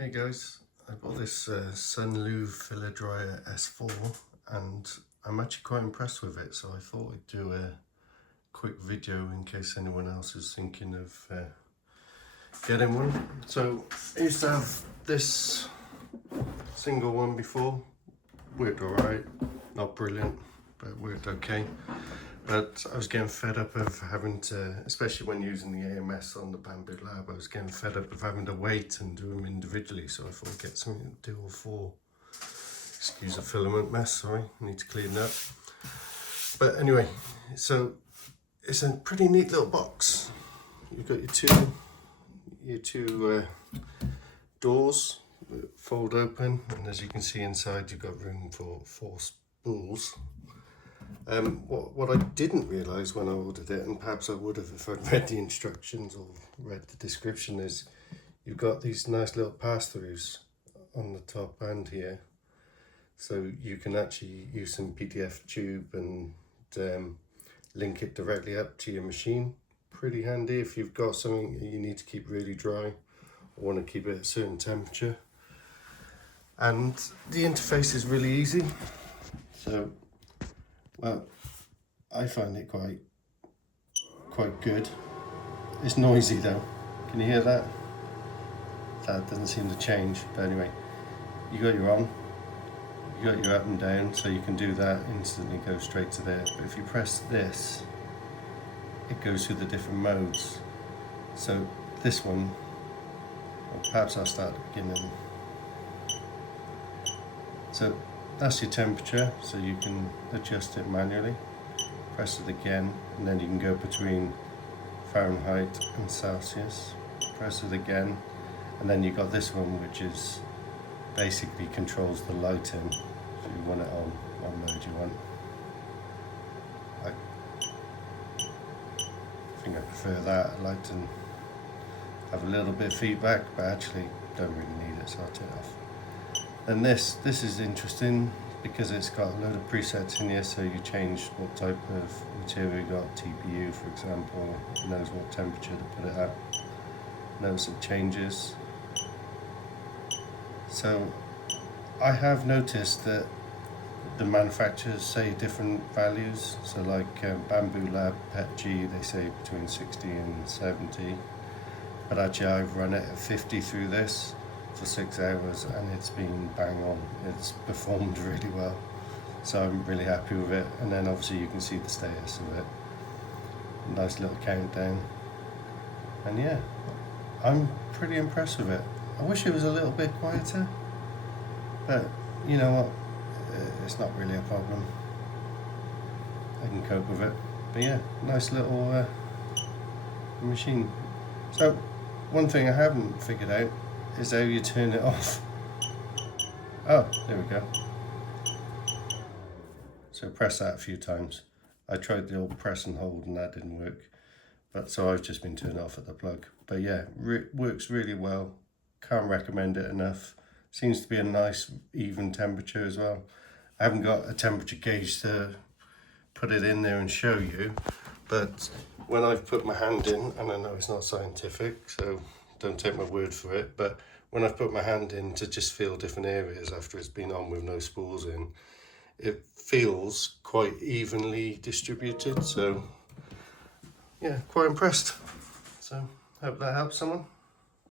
Hey guys, I bought this Sunlu FilaDryer S4 and I'm actually quite impressed with it, so I thought I'd do a quick video in case anyone else is thinking of getting one. So I used to have this single one before, worked alright, not brilliant, but worked okay. But I was getting fed up of having to, especially when using the AMS on the Bamboo Lab, I was getting fed up of having to wait and do them individually. So I thought I'd get something to do all four. Excuse the filament mess, sorry, I need to clean that. But anyway, so it's a pretty neat little box. You've got your two doors that fold open, and as you can see inside, you've got room for 4 spools. What I didn't realise when I ordered it, and perhaps I would have if I'd read the instructions or read the description, is you've got these nice little pass-throughs on the top and here. So you can actually use some PDF tube and link it directly up to your machine. Pretty handy if you've got something you need to keep really dry or want to keep it at a certain temperature. And the interface is really easy. So, well, I find it quite good. It's noisy though. Can you hear that? That doesn't seem to change. But anyway, you got your on, you got your up and down, so you can do that instantly, go straight to there. But if you press this, it goes through the different modes. So this one, or perhaps I'll start at the beginning. So that's your temperature, so you can adjust it manually. Press it again, and then you can go between Fahrenheit and Celsius. Press it again, and then you've got this one, which is basically controls the lighting. If you want it on what mode you want. I think I prefer that. I like to have a little bit of feedback, but actually don't really need it, so I'll turn it off. And this is interesting because it's got a load of presets in here, so you change what type of material you got. TPU, for example, it knows what temperature to put it at. Notice it changes. So I have noticed that the manufacturers say different values. So like Bamboo Lab PETG, they say between 60 and 70. But actually I've run it at 50 through this for 6 hours and it's been bang on. It's performed really well, so I'm really happy with it. And then obviously you can see the status of it, nice little countdown, and yeah, I'm pretty impressed with it. I wish it was a little bit quieter, but you know what, it's not really a problem. I can cope with it. But yeah, nice little machine. So one thing I haven't figured out is how you turn it off. Oh, there we go. So press that a few times. I tried the old press and hold and that didn't work. But so I've just been turned off at the plug. But yeah, works really well. Can't recommend it enough. Seems to be a nice even temperature as well. I haven't got a temperature gauge to put it in there and show you, but when I've put my hand in, and I know it's not scientific, so don't take my word for it, but when I've put my hand in to just feel different areas after it's been on with no spools in, it feels quite evenly distributed. So yeah, quite impressed. So hope that helps someone.